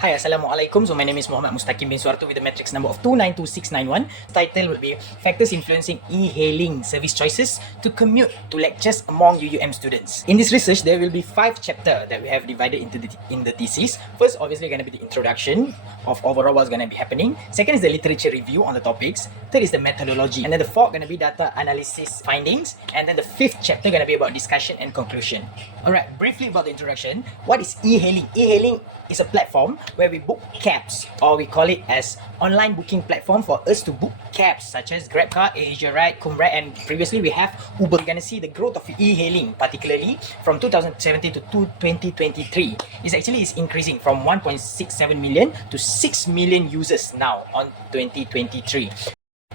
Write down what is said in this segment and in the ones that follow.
Hi, Assalamualaikum. So my name is Muhammad Mustaqim bin Suarto with the matrix number of 292691. Title will be Factors Influencing E-Hailing Service Choices to Commute to Lectures Among UUM Students. In this research, there will be 5 chapters that we have divided into in the thesis. First, obviously, going to be the introduction of overall what's going to be happening. Second is the literature review on the topics. Third is the methodology. And then the fourth going to be data analysis findings. And then the fifth chapter going to be about discussion and conclusion. Alright, briefly about the introduction. What is e-hailing? E-hailing is a platform where we book cabs, or we call it as online booking platform for us to book cabs such as GrabCar, AsiaRide, Cumride, and previously we have Uber. We're gonna see the growth of e-hailing, particularly from 2017 to 2023. It's actually increasing from 1.67 million to 6 million users now on 2023.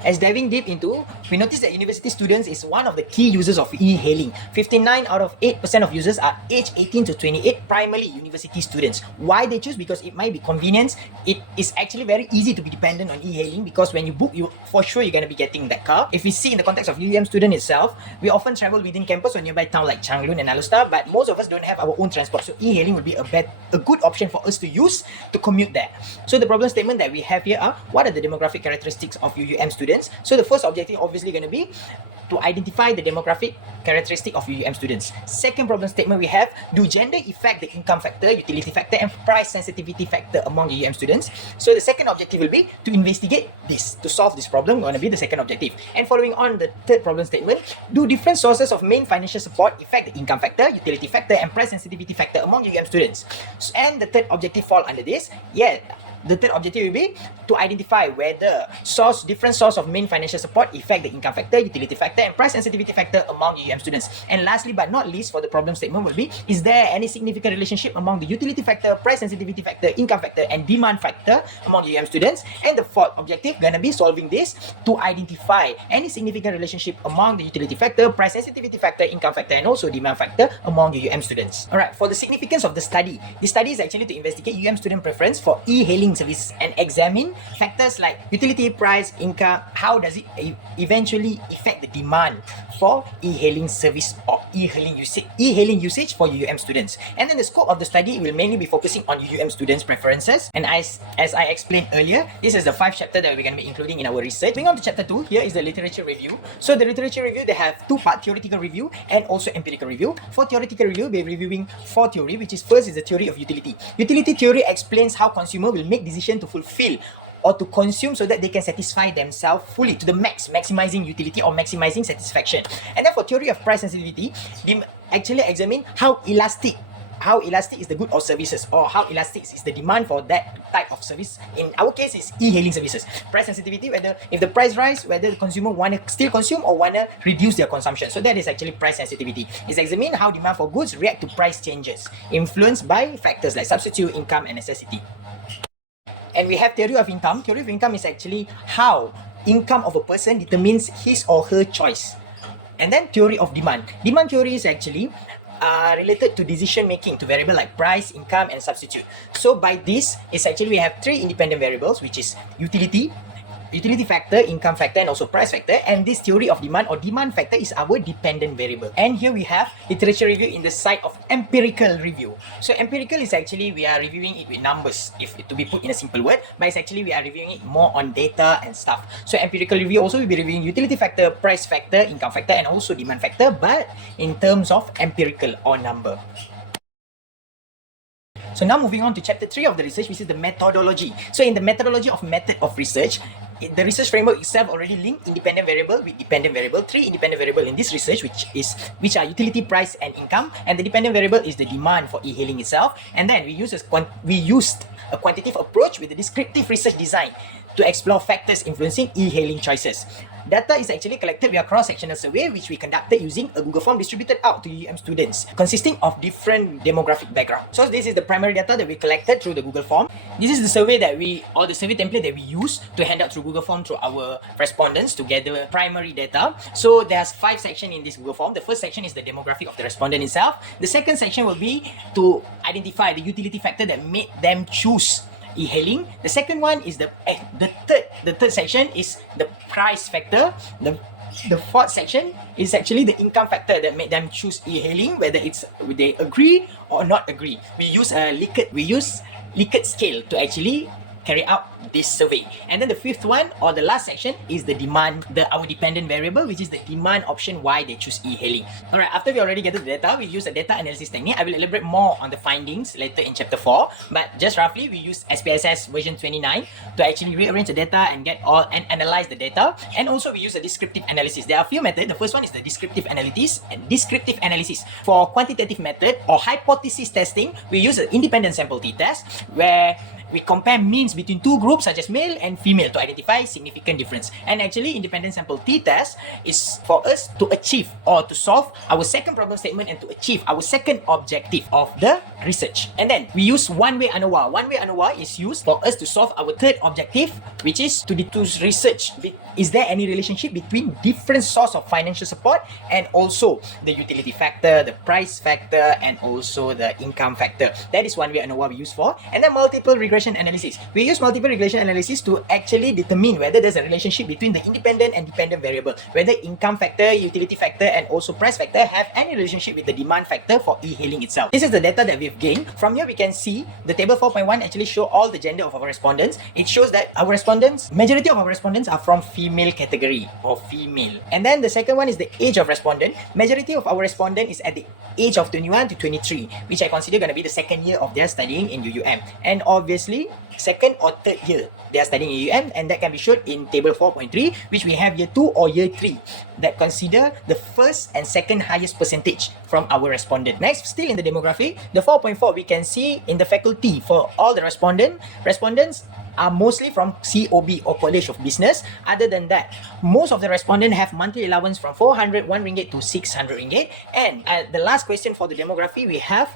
As diving deep into, we notice that university students is one of the key users of e-hailing. 59 out of 8% of users are aged 18 to 28, primarily university students. Why they choose? Because it might be convenience. It is actually very easy to be dependent on e-hailing because when you book, you for sure you're going to be getting that car. If we see in the context of UUM student itself, we often travel within campus or nearby town like Changlun and Alustar, but most of us don't have our own transport. So e-hailing would be a good option for us to use to commute there. So the problem statement that we have here are, what are the demographic characteristics of UUM students? So the first objective obviously going to be to identify the demographic characteristic of UUM students. Second problem statement we have, do gender affect the income factor, utility factor, and price sensitivity factor among UUM students? So the second objective will be to investigate this, to solve this problem, going to be the second objective. And following on the third problem statement, do different sources of main financial support affect the income factor, utility factor, and price sensitivity factor among UUM students? And the third objective fall under this. The third objective will be to identify whether different source of main financial support affect the income factor, utility factor, and price sensitivity factor among UUM students. And lastly but not least, for the problem statement will be, is there any significant relationship among the utility factor, price sensitivity factor, income factor, and demand factor among UUM students? And the fourth objective gonna be solving this to identify any significant relationship among the utility factor, price sensitivity factor, income factor, and also demand factor among UUM students. Alright, for the significance of the study is actually to investigate UUM student preference for e-hailing service and examine factors like utility, price, income. How does it eventually affect the demand for e-hailing service or e-hailing usage for UUM students? And then the scope of the study will mainly be focusing on UUM students' preferences. And as I explained earlier, this is the 5 chapter that we're going to be including in our research. Moving on to chapter 2, here is the literature review. So the literature review, they have 2 parts, theoretical review and also empirical review. For theoretical review, we're reviewing 4 theory, which is first is the theory of utility. Utility theory explains how consumer will make decision to fulfill or to consume so that they can satisfy themselves fully to the max, maximizing utility or maximizing satisfaction. And then for theory of price sensitivity, they actually examine how elastic is the good of services, or how elastic is the demand for that type of service. In our case, is e-hailing services. Price sensitivity, whether if the price rise, whether the consumer wanna still consume or wanna reduce their consumption. So that is actually price sensitivity. It's examine how demand for goods react to price changes, influenced by factors like substitute, income, and necessity. And we have theory of income. Theory of income is actually how income of a person determines his or her choice. And then theory of demand. Demand theory is actually related to decision making, to variable like price, income, and substitute. So by this, it's actually we have 3 independent variables, which is utility factor, income factor, and also price factor. And this theory of demand or demand factor is our dependent variable. And here we have literature review in the side of empirical review. So empirical is actually we are reviewing it with numbers, if to be put in a simple word, but it's actually we are reviewing it more on data and stuff. So empirical review also will be reviewing utility factor, price factor, income factor, and also demand factor, but in terms of empirical or number. So now moving on to chapter 3 of the research, which is the methodology. So in the methodology of method of research, the research framework itself already linked independent variable with dependent variable. 3 independent variable in this research, which are utility, price, and income. And the dependent variable is the demand for e-hailing itself. And then we used a quantitative approach with the descriptive research design to explore factors influencing e-hailing choices. Data is actually collected via cross-sectional survey, which we conducted using a Google form distributed out to UUM students, consisting of different demographic background. So this is the primary data that we collected through the Google form. This is the survey the survey template that we use to hand out through Google form to our respondents to gather primary data. So there's 5 sections in this Google form. The first section is the demographic of the respondent itself. The second section will be to identify the utility factor that made them choose e-hailing. The second one is the third section is the price factor. The fourth section is actually the income factor that made them choose e-hailing, whether they agree or not agree. We use Likert scale to actually carry out this survey. And then the fifth one, or the last section, is the demand, our dependent variable, which is the demand option why they choose e-hailing. Alright, after we already gathered the data, we use a data analysis technique. I will elaborate more on the findings later in chapter 4, but just roughly we use SPSS version 29 to actually rearrange the data and get all and analyze the data. And also we use a descriptive analysis. There are a few methods. The first one is the descriptive analysis. For quantitative method or hypothesis testing, we use an independent sample t-test where we compare means between two groups such as male and female to identify significant difference. And actually, independent sample t-test is for us to achieve or to solve our second problem statement and to achieve our second objective of the research. And then we use one-way ANOVA. One-way ANOVA is used for us to solve our third objective, which is to research is there any relationship between different source of financial support and also the utility factor, the price factor, and also the income factor. That is one-way ANOVA we use for. And then multiple regression analysis. We use multiple regression analysis to actually determine whether there's a relationship between the independent and dependent variable, whether income factor, utility factor, and also price factor have any relationship with the demand factor for e-hailing itself. This is the data that we've gained. From here we can see the table 4.1 actually show all the gender of our respondents. It shows that our respondents, majority of our respondents are from female category or female. And then the second one is the age of respondent. Majority of our respondent is at the age of 21 to 23, which I consider going to be the second year of their studying in UUM. And obviously, second or third year they are studying in UUM, and that can be shown in table 4.3, which we have year 2 or year 3 that consider the first and second highest percentage from our respondent. Next, still in the demographic, the 4.4 we can see in the faculty for all the respondents are mostly from COB or College of Business. Other than that, most of the respondents have monthly allowance from 401 ringgit to 600 ringgit. And the last question for the demography, we have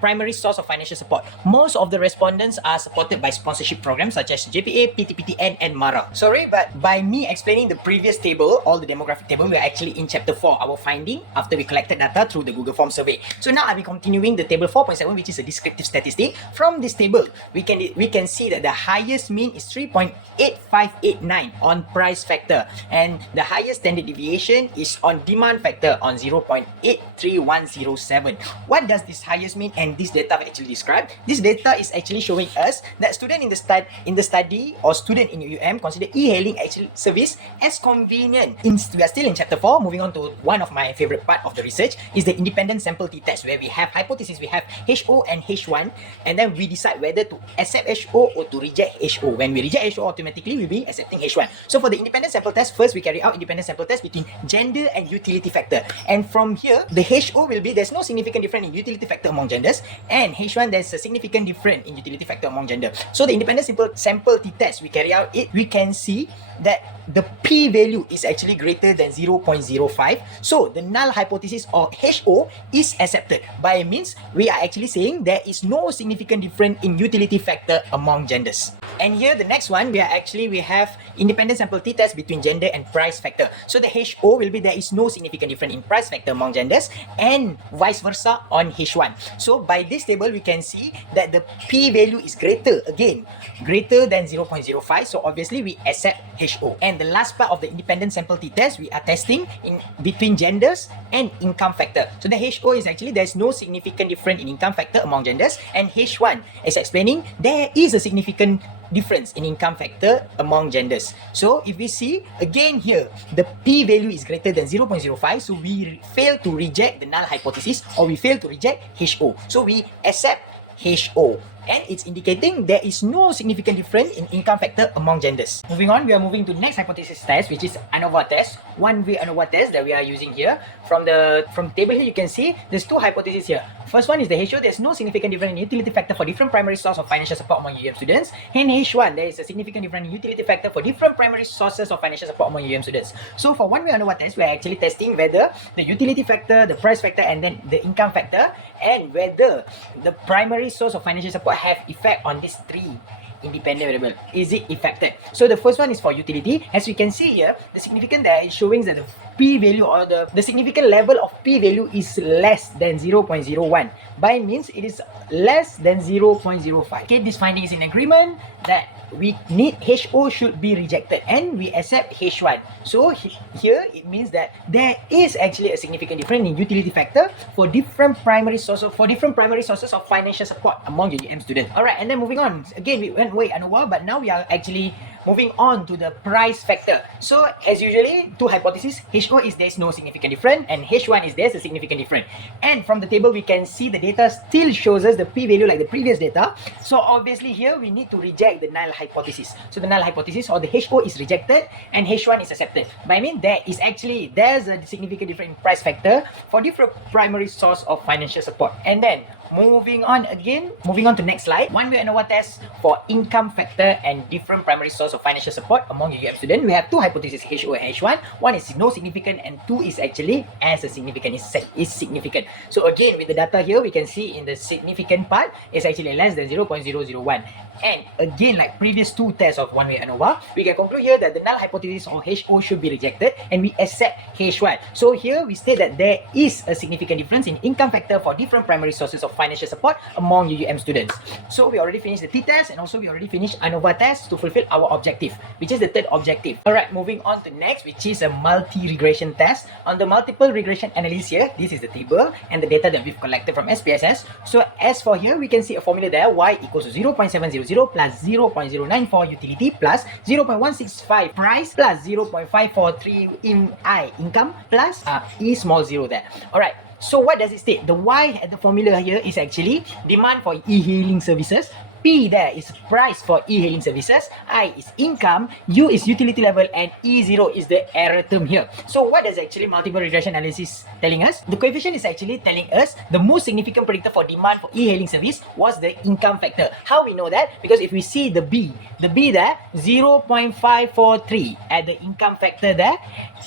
primary source of financial support. Most of the respondents are supported by sponsorship programs such as JPA, PTPTN, and MARA. Sorry, but by me explaining the previous table, all the demographic table, we are actually in chapter 4, our finding after we collected data through the Google Form survey. So now I'll be continuing the table 4.7, which is a descriptive statistic. From this table, we can see that the highest mean is 3.8589 on price factor, and the highest standard deviation is on demand factor on 0.83107. What does this highest mean and this data actually describe? This data is actually showing us that student in the study or student in UUM consider e-hailing actually service as convenient. We are still in chapter 4, moving on to one of my favorite part of the research is the independent sample t-test, where we have hypothesis, we have HO and H1, and then we decide whether to accept HO or to reject HO. When we reject HO, automatically we'll be accepting H1. So for the independent sample test, first we carry out independent sample test between gender and utility factor. And from here, the HO will be, there's no significant difference in utility factor among genders, and H1 there's a significant difference in utility factor among gender. So the independent sample t-test, we carry out it, we can see that the p-value is actually greater than 0.05. So the null hypothesis or HO is accepted. By means, we are actually saying there is no significant difference in utility factor among genders. And here the next one, we have independent sample t-test between gender and price factor. So the HO will be there is no significant difference in price factor among genders, and vice versa on H1. So by this table, we can see that the p-value is greater than 0.05. So obviously we accept HO. And the last part of the independent sample t-test, we are testing in between genders and income factor. So the HO is actually there is no significant difference in income factor among genders, and H1 is explaining there is a significant difference in income factor among genders. So if we see again here, the p-value is greater than 0.05, so we fail to reject the null hypothesis, or we fail to reject HO. So we accept HO, and it's indicating there is no significant difference in income factor among genders. Moving on, we are moving to next hypothesis test, which is ANOVA test, one-way ANOVA test that we are using here. From the table here, you can see there's two hypotheses here. First one is the HO, there's no significant difference in utility factor for different primary source of financial support among UUM students. In H1, there is a significant difference in utility factor for different primary sources of financial support among UUM students. So for one-way ANOVA test, we are actually testing whether the utility factor, the price factor, and then the income factor, and whether the primary source of financial support have effect on these three independent variable. Is it affected? So the first one is for utility. As we can see here, the significant there is showing that the p-value or the significant level of p-value is less than 0.01. By means it is less than 0.05. Okay, this finding is in agreement that we need HO should be rejected and we accept H1. So here it means that there is actually a significant difference in utility factor for different primary sources of financial support among UUM students. Alright, and then moving on. Again, we went way and a while, but now we are actually moving on to the price factor. So as usually, two hypotheses, HO is there's no significant difference and H1 is there's a significant difference. And from the table we can see the data still shows us the p-value like the previous data. So obviously here we need to reject the null hypothesis. So the null hypothesis or the HO is rejected and H1 is accepted. But I mean there's a significant difference in price factor for different primary source of financial support. And then moving on to next slide. One way ANOVA test for income factor and different primary source of financial support among UUM students. We have two hypotheses, HO and H1. One is no significant and two is actually as a significant, is significant. So again, with the data here, we can see in the significant part is actually less than 0.001. And again, like previous two tests of one-way ANOVA, we can conclude here that the null hypothesis or HO should be rejected and we accept H1. So here we state that there is a significant difference in income factor for different primary sources of financial support among UUM students. So we already finished the t-test and also we already finished ANOVA test to fulfill our objective, which is the third objective. Alright, moving on to next, which is a multi-regression test. On the multiple regression analysis here, this is the table and the data that we've collected from SPSS. So as for here, we can see a formula there, y equals to 0.700 plus 0.094 utility plus 0.165 price plus 0.543 in income plus E small zero there. Alright. So what does it state? The Y at the formula here is actually demand for e-hailing services. P there is price for e-hailing services, I is income, U is utility level, and E0 is the error term here. So what does actually multiple regression analysis telling us? The coefficient is actually telling us the most significant predictor for demand for e-hailing service was the income factor. How we know that? Because if we see the B there, 0.543 at the income factor there,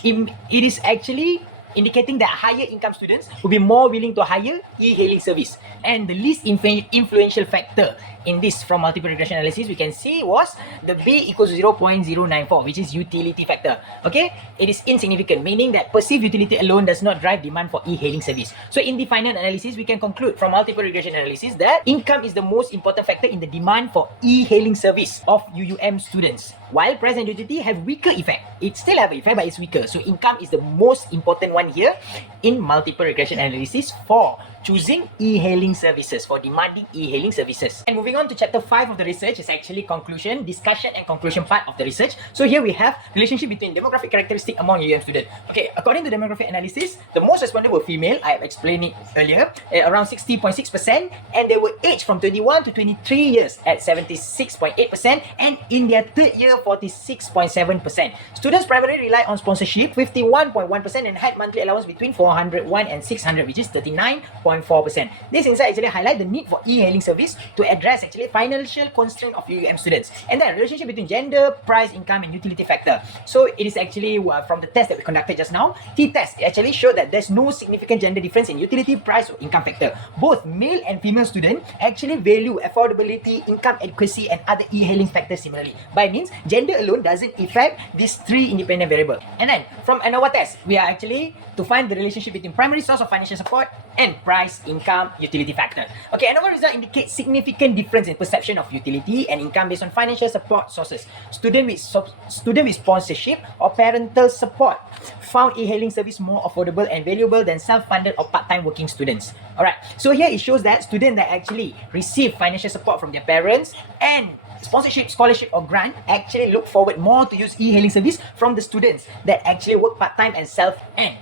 it is actually indicating that higher income students will be more willing to hire e-hailing service. And the least influential factor in this from multiple regression analysis we can see was the B equals 0.094, which is utility factor. Okay, it is insignificant, meaning that perceived utility alone does not drive demand for e-hailing service. So in the final analysis, we can conclude from multiple regression analysis that income is the most important factor in the demand for e-hailing service of UUM students, while price and utility have weaker effect. It still have an effect, but it's weaker. So income is the most important one here in multiple regression analysis for choosing e-hailing services, for demanding e-hailing services. And moving on to chapter 5 of the research is actually conclusion, discussion and conclusion part of the research. So here we have relationship between demographic characteristic among UUM students. Okay, according to demographic analysis, the most respondents were female. I have explained it earlier, around 60.6%, and they were aged from 21 to 23 years at 76.8%, and in their third year, 46.7%. Students primarily rely on sponsorship, 51.1%, and had monthly allowance between 401 and 600, which is 39.4%. This insight actually highlight the need for e-hailing service to address actually financial constraint of UUM students. And then relationship between gender, price, income, and utility factor. So it is actually from the test that we conducted just now, t-test, it actually showed that there's no significant gender difference in utility, price, or income factor. Both male and female students actually value affordability, income adequacy, and other e-hailing factors similarly. By means, gender alone doesn't affect these three independent variables. And then from ANOVA test, we are actually to find the relationship between primary source of financial support and price, income, utility factor. Okay, ANOVA result indicates significant difference in perception of utility and income based on financial support sources. Student with sponsorship or parental support found e-hailing service more affordable and valuable than self-funded or part-time working students. Alright, so here it shows that students that actually receive financial support from their parents and sponsorship, scholarship, or grant actually look forward more to use e-hailing service from the students that actually work part-time and self-earn.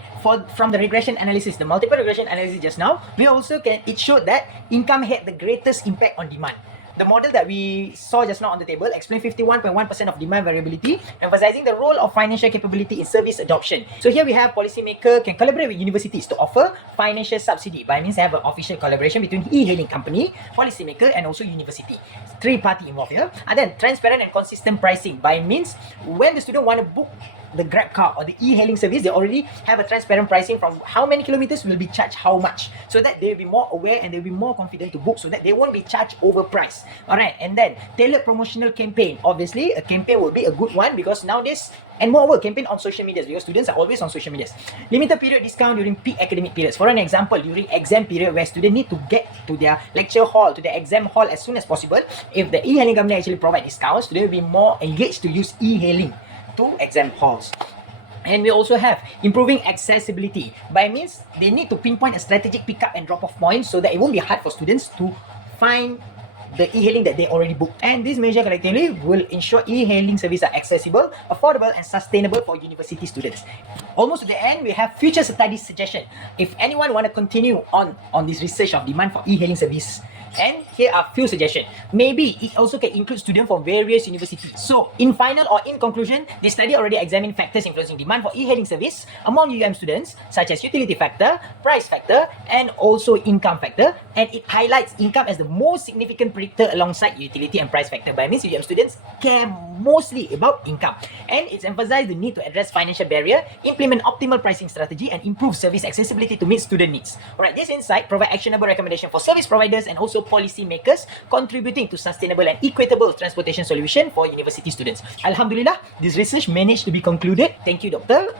From the regression analysis, the multiple regression analysis just now, we also it showed that income had the greatest impact on demand. The model that we saw just now on the table explained 51.1% of demand variability, emphasizing the role of financial capability in service adoption. So here we have policymaker can collaborate with universities to offer financial subsidy. By means, they have an official collaboration between e-hailing company, policymaker, and also university. Three party involved here. And then transparent and consistent pricing. By means, when the student want to book the Grab car or the e-hailing service, they already have a transparent pricing from how many kilometers will be charged how much, so that they'll be more aware and they'll be more confident to book, so that they won't be charged overpriced. Alright, and then tailored promotional campaign. Obviously, a campaign will be a good one because nowadays, and moreover, campaign on social medias because students are always on social medias. Limited period discount during peak academic periods. For an example, during exam period where students need to get to their lecture hall, to their exam hall as soon as possible, if the e-hailing company actually provide discounts, students will be more engaged to use e-hailing to exam halls. And we also have improving accessibility. By means, they need to pinpoint a strategic pickup and drop-off point so that it won't be hard for students to find the e-hailing that they already booked. And this measure collectively will ensure e-hailing services are accessible, affordable, and sustainable for university students. Almost to the end, we have future studies suggestion. If anyone want to continue on this research of demand for e-hailing service, and here are few suggestions. Maybe it also can include students from various universities. So, in final or in conclusion, this study already examined factors influencing demand for e-hailing service among UUM students, such as utility factor, price factor, and also income factor. And it highlights income as the most significant predictor alongside utility and price factor. By means, UUM students care mostly about income. And it's emphasized the need to address financial barrier, implement optimal pricing strategy, and improve service accessibility to meet student needs. Alright, this insight provide actionable recommendation for service providers and also policy makers, contributing to sustainable and equitable transportation solution for university students. Alhamdulillah, this research managed to be concluded. Thank you, Doctor.